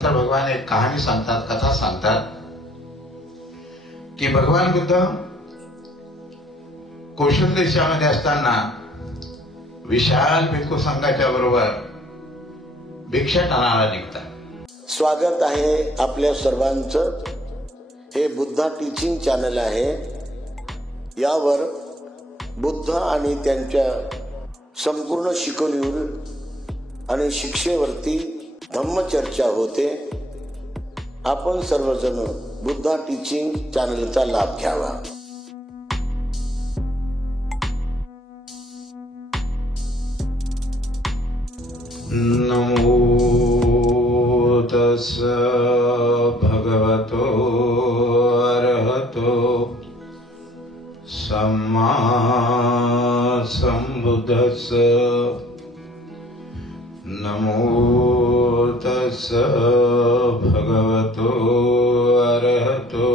तर भगवान एक कहाणी सांगतात, कथा सांगतात की भगवान बुद्ध कौशल देशामध्ये असताना विशाल भिक्खू संघाच्या बरोबर भिक्षा टाळायला निघतात. स्वागत आहे आपल्या सर्वांचं. हे बुद्धा टीचिंग चॅनल आहे. यावर बुद्ध आणि त्यांच्या संपूर्ण शिकवणीवर आणि शिक्षेवरती धम्मचर्चा होते. आपण सर्वजण बुद्धा टीचिंग चॅनलचा लाभ घ्यावा. नमो तस्स भगवतो अरहतो सम्मा संबुद्धस्स. नमो तस्स भगवतो अरहतो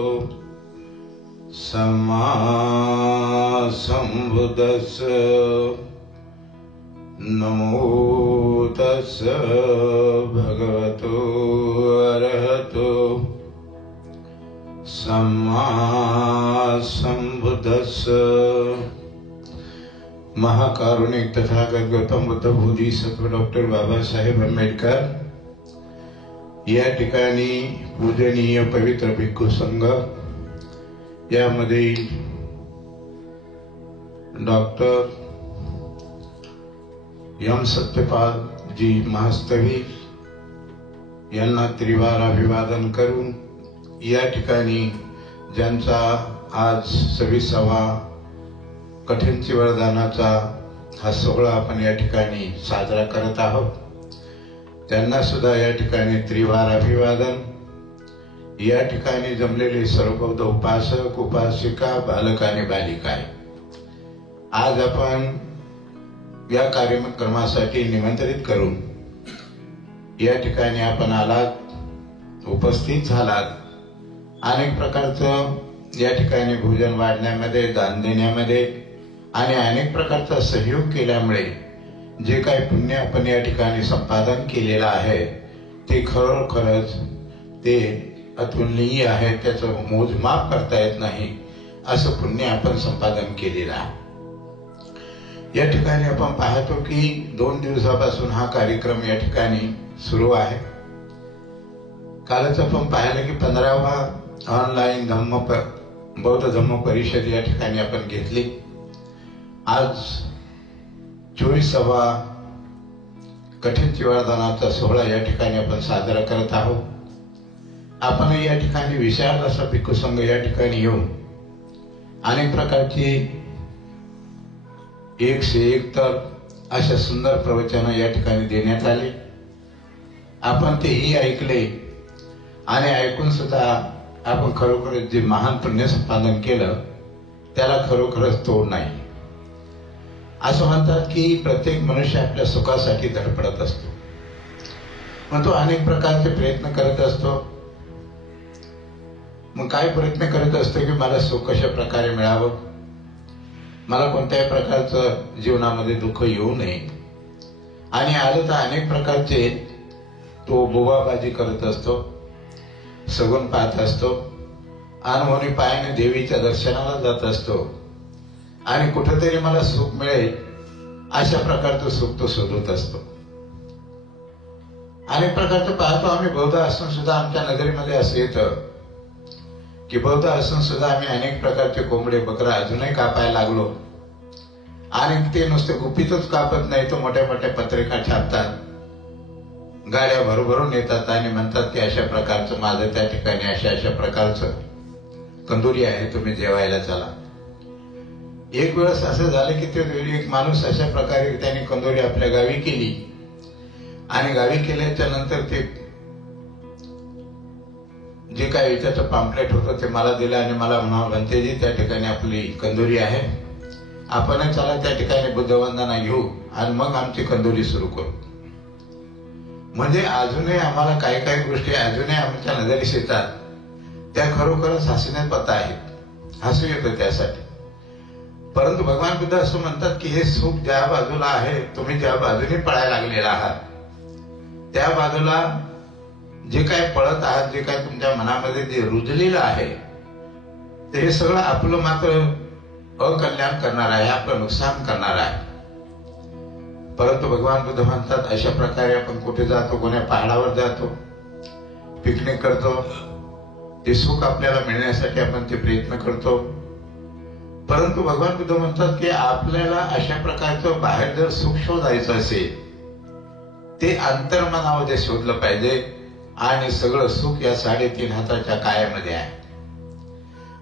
सम्मा संबुद्धस्स. नमो तस्स भगवतो अरहतो सम्मा संबुद्धस्स. महाकारुणिक तथागत गौतम बुद्ध बोधिसत्व डॉक्टर बाबासाहेब आंबेडकर या ठिकाणी पूजनीय पवित्र भिक्खू संघ, यामध्ये डॉक्टर एम सत्यपाल जी महास्तवी यांना त्रिवार अभिवादन करून या ठिकाणी ज्यांचा आज 26वा कठीण वरदानाचा हा सोहळा आपण या ठिकाणी साजरा करत आहोत, त्यांना सुद्धा या ठिकाणी त्रिवार अभिवादन. या ठिकाणी जमलेले सर्व बौद्ध उपासक उपासिका बालक आणि बालिका, आज आपण या कार्यक्रमासाठी निमंत्रित करून या ठिकाणी आपण आलात, उपस्थित झालात. अनेक प्रकारचं या ठिकाणी भोजन वाढण्यामध्ये, दान देण्यामध्ये आणि अनेक प्रकारचा सहयोग केल्यामुळे जे काही पुण्य आपण या ठिकाणी संपादन केलेलं आहे ते खरोखरच ते अतुलनीय आहे. त्याचं मोजमाप करता येत नाही असं पुण्य आपण संपादन केलेलं आहे. या ठिकाणी आपण पाहतो की 2 दिवसापासून हा कार्यक्रम या ठिकाणी सुरू आहे. कालच आपण पाहिलं की 15वा ऑनलाईन बौद्ध धम्म परिषद या ठिकाणी आपण घेतली. आज 24वा कठीण वरदानाचा सोहळा या ठिकाणी आपण साजरा करत आहोत. आपण या ठिकाणी विशाल असा भिक्खू संघ या ठिकाणी येऊन अनेक प्रकारची एक से एक तर अशा सुंदर प्रवचन या ठिकाणी देण्यात आले. आपण तेही ऐकले आणि ऐकून सुद्धा आपण खरोखरच जे महान पुण्य संपादन केलं त्याला खरोखरच तोड नाही. असं म्हणतात की प्रत्येक मनुष्य आपल्या सुखासाठी धडपडत असतो, मग तो अनेक प्रकारचे प्रयत्न करत असतो. मग काय प्रयत्न करत असतो की मला सुख कशा प्रकारे मिळावं, मला कोणत्याही प्रकारचं जीवनामध्ये दुःख येऊ नये. आणि आलं तर अनेक प्रकारचे तो बोबाबाजी करत असतो, सगुन पाहत असतो, अनहोनी पायाने देवीच्या दर्शनाला जात असतो आणि कुठेतरी मला सुख मिळेल अशा प्रकारचं सुख तो शोधत असतो. अनेक प्रकारचं पाहतो आम्ही बौद्ध असून सुद्धा आमच्या नजरेमध्ये असं येतं की बौद्ध असून सुद्धा आम्ही अनेक प्रकारचे कोंबडे बकरा अजूनही कापायला लागलो. आणि ते नुसते गुपितच कापत नाही, तो मोठ्या मोठ्या पत्रिका छापतात, गाड्या भरभरून येतात आणि म्हणतात की अशा प्रकारचं माझं त्या ठिकाणी अशा प्रकारचं कंदुरी आहे, तुम्ही जेवायला चला. एक वेळेस असं झालं की ते एक माणूस अशा प्रकारे त्यांनी कंदुरी आपल्या गावी केली आणि गावी केल्याच्या नंतर ते जे काही त्याचं पॅम्पलेट होतं ते मला दिलं आणि मला म्हणा भंतेजी त्या ठिकाणी आपली कंदुरी आहे, आपण चला त्या ठिकाणी बुद्धवंदना घेऊ आणि मग आमची कंदुरी सुरू करू. म्हणजे अजूनही आम्हाला काही काही गोष्टी अजूनही आमच्या नजरेस येतात, त्या खरोखरच हसण्यात आहेत, हसू येतं त्यासाठी. परंतु भगवान बुद्ध असं म्हणतात की हे सुख ज्या बाजूला आहे, तुम्ही ज्या बाजूने पळायला लागलेला आहात त्या बाजूला जे काय पळत आहात, जे काय तुमच्या मनामध्ये जे रुजलेलं आहे, ते हे सगळं आपलं मात्र अकल्याण करणार आहे, आपलं नुकसान करणार आहे. परंतु भगवान बुद्ध म्हणतात, अशा प्रकारे आपण कुठे जातो, कोण्या पहाडावर जातो, पिकनिक करतो, ते सुख आपल्याला मिळण्यासाठी आपण ते प्रयत्न करतो. परंतु भगवान बुद्ध म्हणतात की आपल्याला अशा प्रकारचं बाहेर जर सुख शोधायचं असेल, ते अंतर्मनामध्ये शोधलं पाहिजे. आणि सगळं सुख या 3.5 हाताच्या कायामध्ये आहे.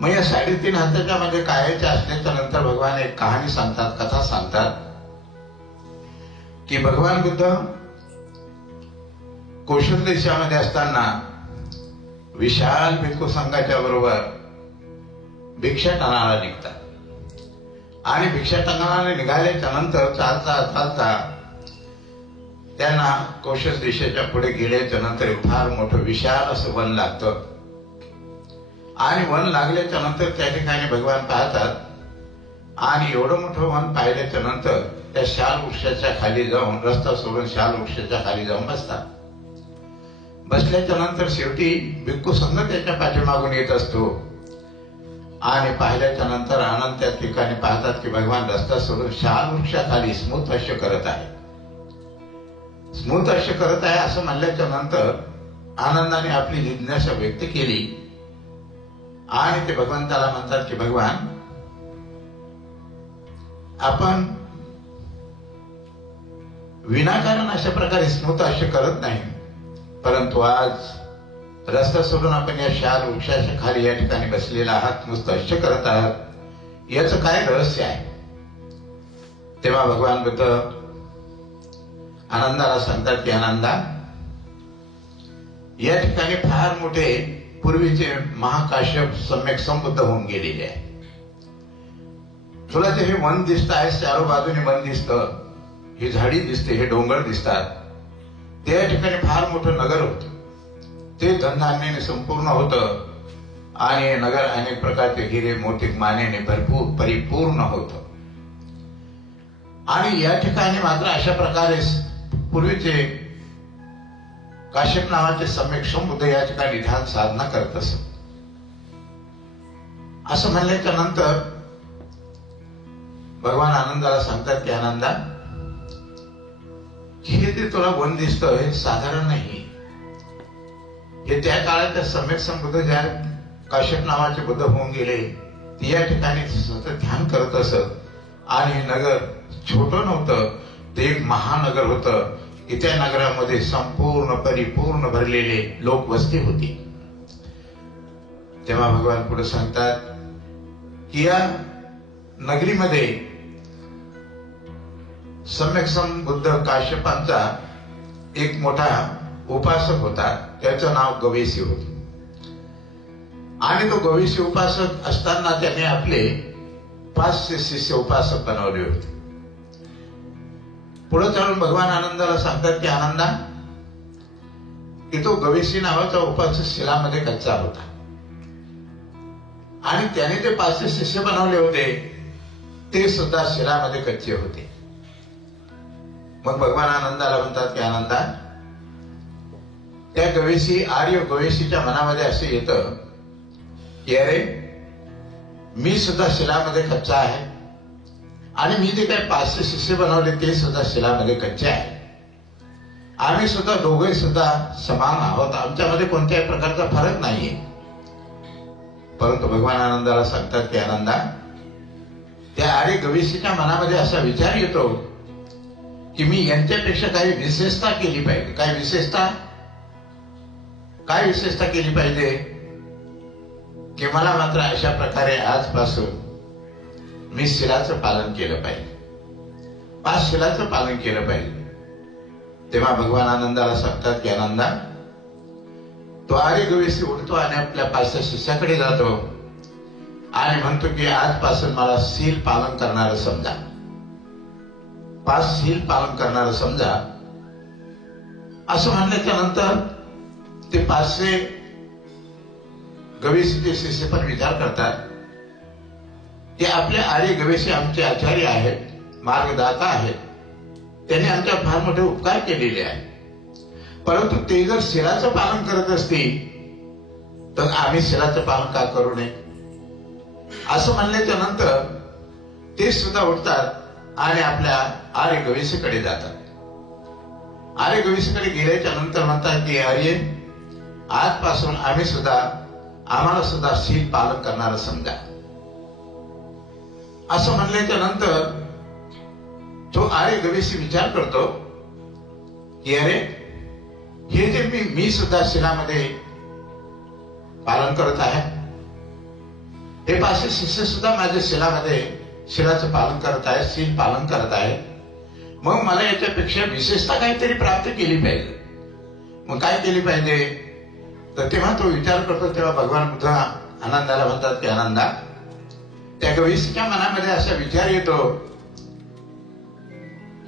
मग या 3.5 हाताच्या मध्ये कायाच्या असल्याच्या नंतर भगवान एक कहाणी सांगतात, कथा सांगतात की भगवान बुद्ध कौशल देशामध्ये असताना विशाल भिक्खू संघाच्या बरोबर भिक्षाटनाला निघतात. आणि भिक्षाटनाला निघाल्याच्या नंतर चालता चालता त्यांना कौशल देशाच्या पुढे गेल्याच्या नंतर फार मोठं विशाल असं वन लागतं. आणि वन लागल्याच्या नंतर त्या ठिकाणी भगवान पाहतात. आणि एवढं मोठं वन पाहिल्याच्या नंतर त्या शाल वृक्षाच्या खाली जाऊन, रस्ता सोडून शाल वृक्षाच्या खाली जाऊन बसतात. बसल्याच्या नंतर शेवटी भिक्खू संघ त्याच्या पाठीमागून येत असतो. आणि पाहिल्याच्या नंतर आनंद त्या ठिकाणी पाहतात की भगवान रस्ता सोडून शाल वृक्षाखाली स्मृत हास्य करत आहे. स्मृत हास्य करत आहे असं म्हणल्याच्या नंतर आनंदाने आपली जिज्ञासा व्यक्त केली. आणि ते भगवंताला म्हणतात की भगवान, आपण विनाकारण अशा प्रकारे स्मृत हास्य करत नाही, परंतु आज रस्ता सोडून आपण या शाल वृक्षाच्या खाली या ठिकाणी बसलेला आहात, स्मृत हास्य करत आहात, याचं काय रहस्य आहे? तेव्हा भगवान बुद्ध आनंदाला सांगतात की आनंदा, या ठिकाणी फार मोठे पूर्वीचे महाकाश्यप सम्यक संबुद्ध होऊन गेलेले आहे. तुला जे हे वन दिसत आहे, चारो बाजूने वन दिसतं, ही झाडी दिसते, हे डोंगर दिसतात, त्या ठिकाणी फार मोठं नगर होतं. ते धनधान्याने संपूर्ण होतं. आणि हे नगर अनेक प्रकारचे हिरे मोती मानेने भरपूर परिपूर्ण होतं. आणि या ठिकाणी मात्र अशा प्रकारे पूर्वीचे काश्यप नावाचे सम्यक संबुद्ध या ठिकाणी ध्यान साधना करत असत. असं म्हणल्याच्या नंतर भगवान आनंदाला सांगतात की आनंदा, हे जे तुला वन दिसतं हे साधारण नाही. हे त्या काळात सम्यक संबुद्ध ज्या काश्यप नावाचे बुद्ध होऊन गेले, ते या ठिकाणी सतत ध्यान करत असत. आणि हे नगर छोटं नव्हतं, ते एक महानगर होतं की त्या नगरामध्ये संपूर्ण परिपूर्ण भरलेले लोक वस्ती होती. तेव्हा भगवान पुढे सांगतात की या नगरीमध्ये सम्यक संबुद्ध काश्यपांचा एक मोठा उपासक होता, त्याचं नाव गवेसी होते. आणि तो गवेसी उपासक असताना त्याने आपले 500 शिष्य उपासक बनवले होते. पुढे चालून भगवान आनंदाला सांगतात की आनंदा, की तो गवेसी नावाचा उपासक शिलामध्ये कच्चा होता. आणि त्याने जे 500 शिष्य बनवले होते ते सुद्धा शिलामध्ये कच्चे होते. मग भगवान आनंदाला म्हणतात की आनंदा, त्या गवेसी आर्य गवेसीच्या मनामध्ये असे येतं की अरे, मी सुद्धा शिलामध्ये कच्चा आहे आणि मी जे काही 500 शिष्य बनवले ते सुद्धा शिलामध्ये कच्चे आहे. आम्ही सुद्धा दोघे सुद्धा समान आहोत, आमच्यामध्ये कोणत्याही प्रकारचा फरक नाहीये. परंतु भगवान आनंदाला सांगतात की आनंदा, त्या आर्य गवेसीच्या मनामध्ये असा विचार येतो की मी यांच्यापेक्षा काही विशेषता केली पाहिजे. काय विशेषता केली पाहिजे की मला मात्र अशा प्रकारे आजपासून मी शिलाचं पालन केलं पाहिजे, 5 शिलाचं पालन केलं पाहिजे. तेव्हा भगवान आनंदाला सांगतात की आनंदा, तो आर्य गवेसी उठतो आणि आपल्या 500 शिष्याकडे जातो आणि म्हणतो की आजपासून मला शील पालन करणारं समजा, 5 शील पालन करणारं समजा. असं म्हणल्याच्या नंतर ते 500 गवेसीचे शिष्य पण विचार करतात की आपले आर्य गवेसी आमचे आचार्य आहेत, मार्गदाता आहेत, त्यांनी आमच्या फार मोठे उपकार केलेले आहेत. परंतु ते जर शिलाचं पालन करत असतील तर आम्ही शिलाचं पालन का करू नये असं म्हणल्याच्या नंतर ते सुद्धा उठतात आणि आपल्या आर्य गवेशीकडे जातात। आर्य गवेशीकडे गेल्याच्या नंतर म्हणतात की आर्य, आजपासून आम्हाला सुद्धा शील पालन करणार समजा। असं म्हणल्याच्या नंतर तो आर्य गवेशी विचार करतो की अरे, हे जे मी सुद्धा शिलामध्ये पालन करत आहे, हे 500 शिष्य सुद्धा माझ्या शिलाचं पालन करत आहे, शील पालन करत आहे, मग मला याच्यापेक्षा विशेषता काहीतरी प्राप्त केली पाहिजे। मग काय केली पाहिजे? तर तेव्हा तो विचार करतो, तेव्हा भगवान बुद्ध आनंदाला म्हणतात की आनंदा, त्या गवेशीच्या मनामध्ये असा विचार येतो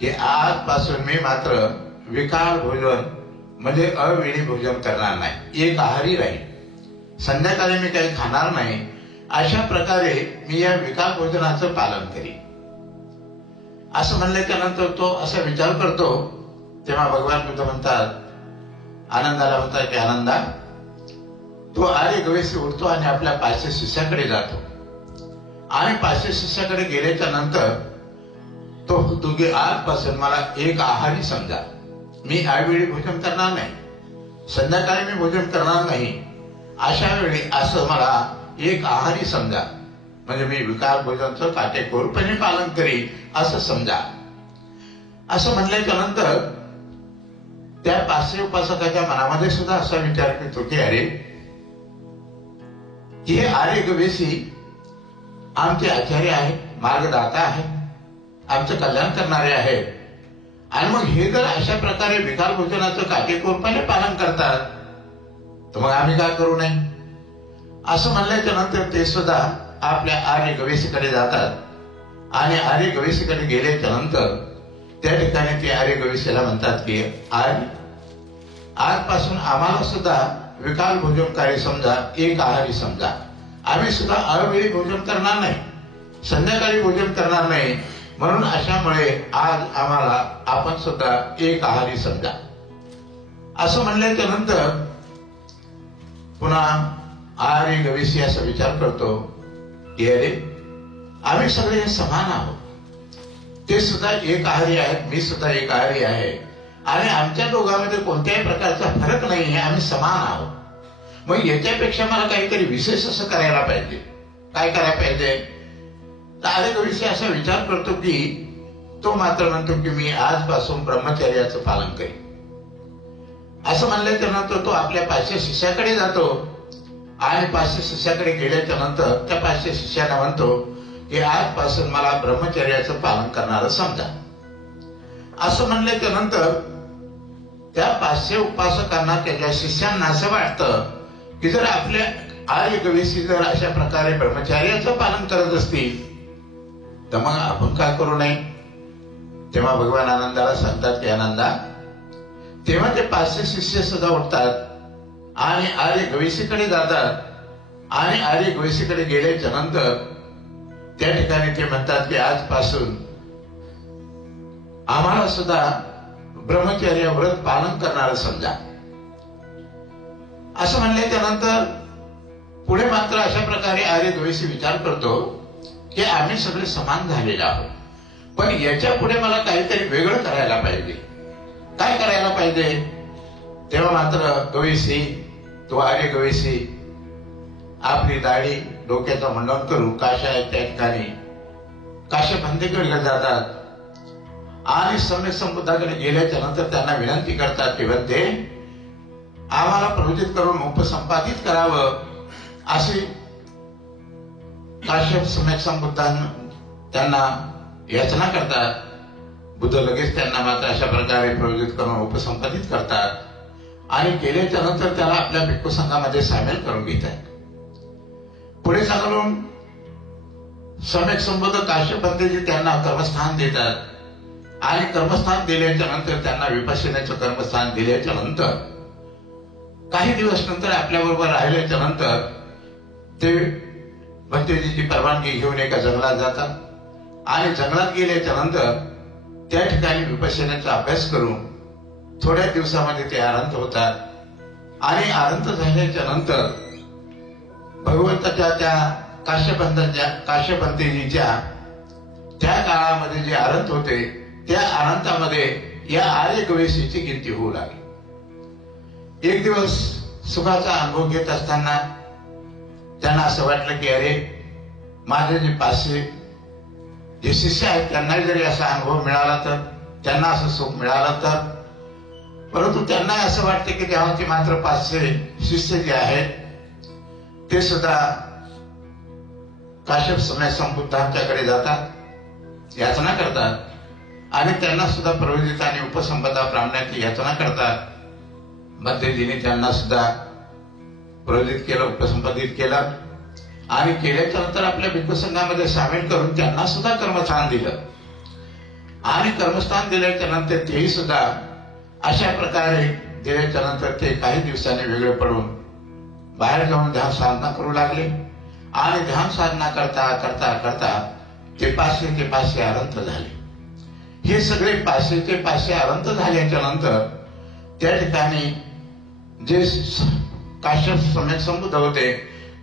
की आजपासून मी मात्र विकाल भोजन म्हणजे अवेळी भोजन करणार नाही, एक आहारी राहील, संध्याकाळी मी काही खाणार नाही, अशा प्रकारे मी या विकाल भोजनाचं पालन करीन। असं म्हणल्याच्या नंतर तो असा विचार करतो, तेव्हा भगवान बुद्ध म्हणतात आनंदाला म्हणतात की आनंदा, तो आर्य गवेशी उठतो आणि आपल्या 500 शिष्याकडे जातो आणि 500 शिष्याकडे गेल्याच्या नंतर तो तुझे आजपासून मला एक आहारी समजा, मी आवेळी भोजन करणार नाही, संध्याकाळी मी भोजन करणार नाही, अशा वेळी असं मला एक आहारी समजा, म्हणजे मी विकाल भोजनाचं काटेकोरपणे पालन करीन असं समजा। असं म्हणल्याच्या नंतर त्या 500 उपासकाच्या मनामध्ये सुद्धा असा विचार करतो की अरे, हे आर्य गवेशी आमचे आचार्य आहेत, मार्गदाता आहेत, आमचं कल्याण करणारे आहेत, आणि मग हे जर अशा प्रकारे विकाल भोजनाचं काटेकोरपणे पालन करतात तर मग आम्ही काय करू नये? असं म्हणल्याच्या नंतर ते सुद्धा आपल्या आर्य गवेशीकडे जातात आणि आर्य गवेशीकडे गेल्याच्या नंतर त्या ठिकाणी ते आर्य गवेशीला म्हणतात की आर्य, आजपासून आम्हाला सुद्धा विकाल भोजनकारी समजा, एक आहारी समजा, आम्ही सुद्धा अवेळी भोजन करणार नाही, संध्याकाळी भोजन करणार नाही, म्हणून अशामुळे आज आम्हाला आपण सुद्धा एक आहारी समजा। असं म्हणल्याच्या नंतर पुन्हा आर्य गवेशी असा विचार करतो की अरे, आम्ही सगळे समान आहोत, ते सुद्धा एक आहारी आहेत, मी सुद्धा एक आहारी आहे, आणि आमच्या दोघांमध्ये कोणत्याही प्रकारचा फरक नाही आहे, आम्ही समान आहोत, मग याच्यापेक्षा मला काहीतरी विशेष असं करायला पाहिजे। काय करायला पाहिजे? तर आर्य गवेशी असा विचार करतो की तो मात्र म्हणतो की मी आजपासून ब्रह्मचर्याचं पालन करीन। असं म्हणल्याच्या नंतर तो आपल्या 500 शिष्याकडे जातो आणि 500 शिष्याकडे गेल्याच्या नंतर त्या 500 शिष्यांना म्हणतो की आजपासून मला ब्रह्मचर्याचं पालन करणारं समजा। असं म्हणल्याच्या नंतर त्या 500 उपासकांना, त्याच्या शिष्यांना असं वाटतं की जर आपल्या आर्य गवेशी जर अशा प्रकारे ब्रह्मचर्याचं पालन करत असतील तर मग आपण काय करू नये? तेव्हा भगवान आनंदाला सांगतात की आनंदा, तेव्हा ते 500 शिष्य सुद्धा उठतात आणि आर्य गवेशीकडे जातात आणि आर्य गवेशीकडे गेल्याच्या नंतर त्या ठिकाणी ते म्हणतात की आजपासून आम्हाला सुद्धा ब्रह्मचर्य व्रत पालन करणारं समजा। असं म्हणल्याच्या नंतर पुढे मात्र अशा प्रकारे आर्य गवेशी विचार करतो की आम्ही सगळे समान झालेले आहोत, पण याच्या पुढे मला काहीतरी वेगळं करायला पाहिजे। काय करायला पाहिजे? तेव्हा मात्र गवेशी, तो आर्य गवेशी आपली दाढी डोक्याचं मंडन करून काशाच्या ठिकाणी काशबंदीकडे जातात आणि सम्यक संबुद्धाकडे गेल्याच्या नंतर त्यांना विनंती करतात की बंदे, आम्हाला प्रवचित करून उपसंपादित करावं अशी काश्यप सम्यक संबुद्धांना त्यांना याचना करतात। बुद्ध लगेच त्यांना मात्र अशा प्रकारे प्रवचित करून उपसंपादित करतात आणि केल्याच्या नंतर त्याला आपल्या भिक्खू संघामध्ये सामील करून घेतात। पुढे चालून सम्यक संबुद्ध काश्यप पंडितजी त्यांना कर्मस्थान देतात आणि कर्मस्थान दिल्याच्या नंतर त्यांना विपश्यनेचं कर्मस्थान दिल्याच्या नंतर काही दिवस नंतर आपल्या बरोबर राहिल्याच्या नंतर ते भंतेजीची परवानगी घेऊन एका जंगलात जातात आणि जंगलात गेल्याच्या नंतर त्या ठिकाणी विपश्यनेचा अभ्यास करून थोड्या दिवसामध्ये ते आरंत होतात आणि आरंत झाल्याच्या नंतर भगवंताच्या त्या काश्यपंतेजीच्या त्या काळामध्ये जे आरंत होते त्या आरंतामध्ये या आर्य गवेशीची गिनती होऊ लागली. एक दिवस सुखाचा अनुभव घेत असताना त्यांना असं वाटलं की अरे माझे जे 500 जे शिष्य आहेत त्यांना जरी असा अनुभव मिळाला तर, त्यांना असं सुख मिळालं तर, परंतु त्यांना असं वाटते की तेव्हाचे मात्र 500 शिष्य जे आहेत ते सुद्धा काश्यप बुद्धांच्याकडे जातात, याचना करतात आणि त्यांना सुद्धा प्रवृत्त आणि उपसंपदा प्राप्ण्याची याचना करतात. बद्धजीने त्यांना सुद्धा प्रवृत्त केलं, उपसंपादित केलं आणि केल्याच्या नंतर आपल्या भिक्खू संघामध्ये सामील करून त्यांना सुद्धा कर्मस्थान दिलं आणि कर्मस्थान दिल्याच्या नंतर तेही सुद्धा अशा प्रकारे दिल्याच्या नंतर ते काही दिवसांनी वेगळे पडून बाहेर जाऊन ध्यान साधना करू लागले आणि ध्यान साधना करता करता करता ते 500 अरंत झाले. हे सगळे 500 अरंत झाल्याच्या नंतर त्या ठिकाणी जे काश्यप सम्यक संबुद्ध होते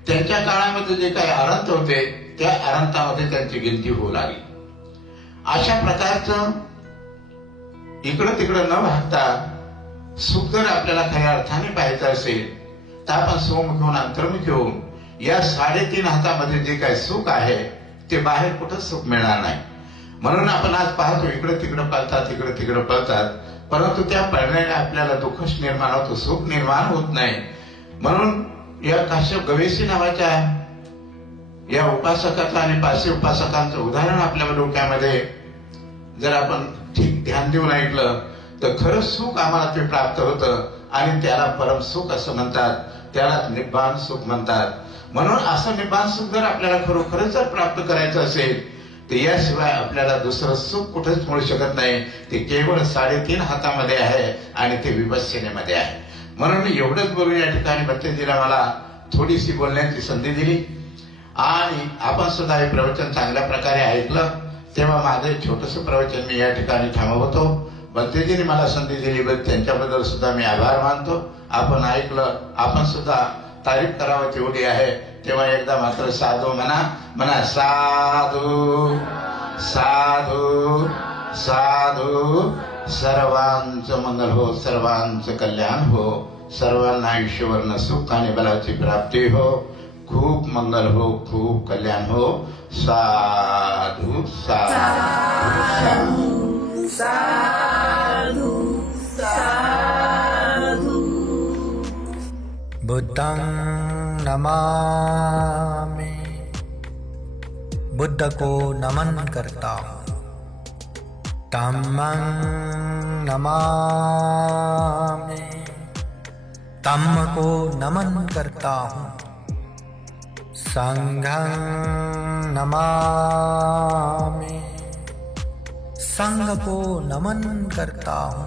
त्यांच्या काळामध्ये जे काही अरंत होते त्या अरंतामध्ये त्यांची गिनती होऊ लागली. अशा प्रकारचं इकडं तिकडं न भागता सुख जर आपल्याला खऱ्या अर्थाने पाहायचं असेल तर आपण स्वमुख होऊन अंतर्मुखी होऊन या 3.5 हातामध्ये जे काही सुख आहे ते बाहेर कुठं सुख मिळणार नाही. म्हणून आपण आज पाहतो इकडे तिकडे पळतात, इकडे तिकडे पळतात, परंतु त्या पळण्याने आपल्याला दुःखच निर्माण होतो, सुख निर्माण होत नाही. म्हणून या काश्यप गवेशी नावाच्या या उपासकाचं आणि 500 उपासकांचं उदाहरण आपल्या डोक्यामध्ये जर आपण ठीक ध्यान देऊन ऐकलं तर खरंच सुख आम्हाला ते प्राप्त होतं आणि त्याला परम सुख असं म्हणतात, त्याला निब्बान सुख म्हणतात. म्हणून असं निब्बान सुख जर आपल्याला खरोखरच जर प्राप्त करायचं असेल तर याशिवाय आपल्याला दुसरं सुख कुठेच मिळू शकत नाही. ते केवळ 3.5 हातामध्ये आहे आणि ते विपश्यनेमध्ये आहे. म्हणून एवढंच बोलून या ठिकाणी भट्टजीला मला थोडीशी बोलण्याची संधी दिली आणि आपण सुद्धा हे प्रवचन चांगल्या प्रकारे ऐकलं. तेव्हा माझं छोटस प्रवचन मी या ठिकाणी थांबवतो. भट्टजीने मला संधी दिली त्यांच्याबद्दल सुद्धा मी आभार मानतो. आपण ऐकलं, आपण सुद्धा तारीफ करावं तेवढी आहे. तेव्हा एकदा मात्र साधू म्हणा साधू साधू साधू. सर्वांचं मंगल हो, सर्वांचं कल्याण हो, सर्वांना आयुष्यवर्ण सुख आणि बलाची प्राप्ती हो. खूप मंगल हो, खूप कल्याण हो. साधू साधू साधू साधु बुद्धं नमामि. बुद्ध को नमन करता हूँ. धम्मं नमामि. धम्म को नमन करता हूँ. संघं नमामि. संघ को नमन करता हूँ.